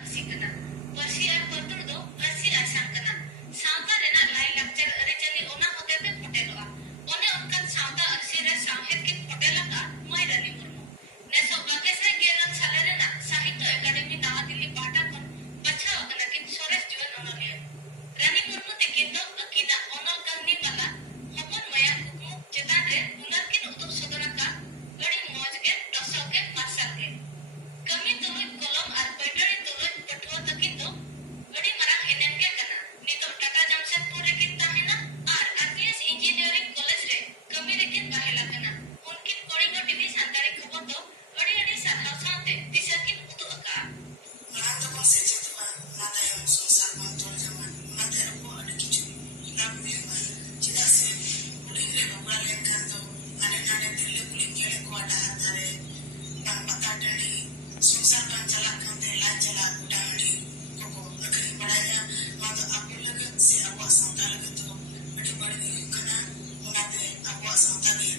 ᱯᱟᱹᱨᱥᱤ ᱠᱟᱱᱟ। ᱯᱟᱹᱨᱥᱤ ᱟᱨ ᱯᱟᱹᱨᱛᱩᱲ ᱫᱚ ᱟᱹᱨᱥᱤ ᱟᱪᱷᱟᱲ ᱠᱟᱱᱟ। ᱥᱟᱶᱛᱟ ᱨᱮᱱᱟᱜ ᱞᱟᱭᱼᱞᱟᱠᱪᱟर ᱟᱹᱨᱤᱪᱟᱹᱞᱤ ᱚᱱᱟ ᱦᱚᱛᱮᱛᱮ ᱯᱷᱚᱴᱮᱞᱚᱜᱼᱟ। ᱚᱱᱮ ᱚᱱᱠᱟᱱ ᱥᱟᱶᱛᱟ ᱟᱹᱨᱥᱤ ᱨᱮ ᱥᱟᱶᱦᱮᱫ ᱠᱤᱱ ᱯᱷᱚᱴᱮᱞ ᱟᱠᱟᱫ ᱢᱟᱹᱭ ᱨᱟᱱᱤ ᱢᱩᱨᱢᱩ। ᱱᱮᱥᱚᱜ 2020 ᱥᱟᱞ ᱨᱮᱱᱟᱜ ᱥᱟᱦᱤᱛᱛᱚ ᱮᱠᱟᱰᱮᱢᱤ ᱱᱟᱣᱟ ᱫᱤᱞᱞᱤ ᱯᱟᱦᱴᱟ ᱠᱷᱚᱱ ᱵᱟᱪᱷᱟᱣ ᱟᱠᱟᱱᱟ ᱠᱤᱱ ᱥᱚᱨᱮᱥ ᱡᱩᱣᱟᱹᱱ ᱚᱱᱚᱞᱤᱭᱟᱹ। ᱨᱟᱱᱤ ᱢᱩᱨᱢᱩ ᱛᱟᱹᱠᱤᱱ ᱫᱚ ᱟᱹᱠᱤᱱᱟᱜ ᱚᱱᱚᱞ ᱠᱟᱹᱦᱱᱤ ᱢᱟᱞᱟ ᱦᱚᱯᱚᱱ ᱢᱟᱭᱟᱝ ᱠᱩᱠᱢᱩ ᱪᱮᱛᱟᱱ ᱨᱮ ᱦᱩᱱᱟᱹᱨ ᱠᱤᱱ ᱩᱫᱩᱜ ᱥᱚᱫᱚᱨ ᱟᱠᱟᱫ ᱟᱹᱰᱤ ᱢᱚᱸᱡᱽ ᱜᱮ ᱴᱚᱥᱚᱠ ᱜᱮ ᱢᱟᱨᱥᱟᱞ ᱜᱮ। ᱠᱟᱹᱢᱤ ᱛᱩᱞᱩᱡ ᱠᱚᱞᱚᱢ ᱟᱨ ᱯᱟᱹᱴᱟᱹᱲᱤ ᱛᱩᱞᱩᱡ ᱯᱟᱹᱴᱷᱩᱣᱟᱹ ᱛᱟᱹᱠᱤᱱ ᱫᱚ ᱟᱹᱰᱤ ᱢᱟᱨᱟᱝ ᱮᱱᱮᱢ ᱜᱮ ᱠᱟᱱᱟ। ᱱᱤᱛᱚᱜ ᱴᱟᱴᱟ ᱡᱟᱢᱥᱮᱫᱽᱯᱩᱨ ᱨᱮᱠᱤᱱ ᱛᱟᱦᱮᱱᱟ ᱟᱨ RPS ᱤᱧᱡᱤᱱᱤᱭᱟᱨᱤᱝ ᱠᱚᱞᱮᱡᱽ ᱨᱮ ᱠᱟᱹᱢᱤ ᱨᱮᱠᱤᱱ ᱵᱟᱦᱮᱞ ᱟᱠᱟᱱᱟ। ᱩᱱᱠᱤᱱ ᱠᱚᱲᱤᱝᱜᱚ ᱴᱤᱵᱷᱤ ᱥᱟᱱᱛᱟᱲᱤ ᱠᱷᱚᱵᱚᱨ ᱫᱚ ᱟᱹᱰᱤ ᱥᱟᱨᱦᱟᱣ ᱥᱟᱶᱛᱮ ᱫᱤᱥᱟᱹ ᱠᱤᱱ ᱩᱫᱩᱜ ᱟᱠᱟᱜᱼᱟ। ᱢᱟᱲᱟᱝ ᱫᱚᱵᱚᱱ ᱥᱮᱪᱮᱫᱚᱜᱼᱟ, ᱚᱱᱟ ᱛᱟᱭᱚᱢ ᱥᱚᱝᱥᱟᱨ ᱵᱚᱱ ᱛᱚᱞ ᱡᱚᱝᱟ। ᱚᱱᱟᱛᱮ ᱟᱵᱚ ᱟᱹᱰᱤ ᱠᱤᱪᱷᱩ ᱞᱟᱵᱷ ᱦᱩᱭᱩᱜᱼᱟ। ᱪᱮᱫᱟᱜ ᱥᱮ ᱠᱩᱞᱦᱤ ᱨᱮ ᱵᱟᱯᱞᱟ ᱞᱮᱱᱠᱷᱟᱱ ᱫᱚ ᱦᱟᱸᱰᱮ ᱱᱟᱰᱮ ᱛᱤᱨᱞᱟᱹ ᱠᱩᱞᱤᱧ ᱧᱮᱞᱮᱫ ᱠᱚᱣᱟ ᱰᱟᱦᱟᱨ ᱫᱷᱟᱨᱮ ᱵᱟᱝ ᱯᱟᱛᱟ ᱴᱟᱺᱰᱤ ᱥᱚᱝᱥᱟᱨ ᱵᱟᱝ ᱪᱟᱞᱟᱜ ᱠᱟᱱᱛᱮ ᱞᱟᱡ ᱡᱟᱞᱟ ᱜᱚᱴᱟ ᱦᱟᱺᱰᱤ ᱠᱚᱠᱚ ᱟᱹᱠᱷᱨᱤᱧ ᱵᱟᱲᱟᱭᱮᱫᱼᱟ। ᱱᱚᱣᱟ ᱫᱚ ᱟᱵᱚ ᱞᱟᱹᱜᱤᱫ ᱥᱮ ᱟᱵᱚᱣᱟᱜ ᱥᱟᱶᱛᱟ ᱞᱟᱹᱜᱤᱫ ᱫᱚ ᱟᱹᱰᱤ ᱵᱟᱹᱲᱤᱡ ᱦᱩᱭᱩᱜ ᱠᱟᱱᱟ। ᱚᱱᱟᱛᱮ ᱟᱵᱚᱣᱟᱜ ᱥᱟᱶᱛᱟ ᱜᱮ